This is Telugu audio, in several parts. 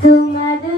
Tu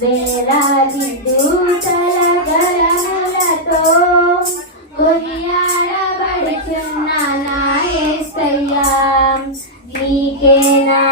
వేలాది దూతల గలతో కొనియాడబడుచున్న నాయసయ్యా నీకే నా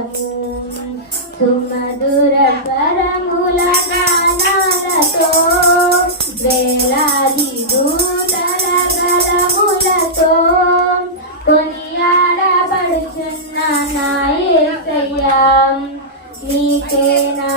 పదము సుమధుర పరముల గానాలతో వేలాది దూతల గలములతో కొనియాడబడుచున్న నాయకయ్యా నీకే నా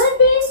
Could be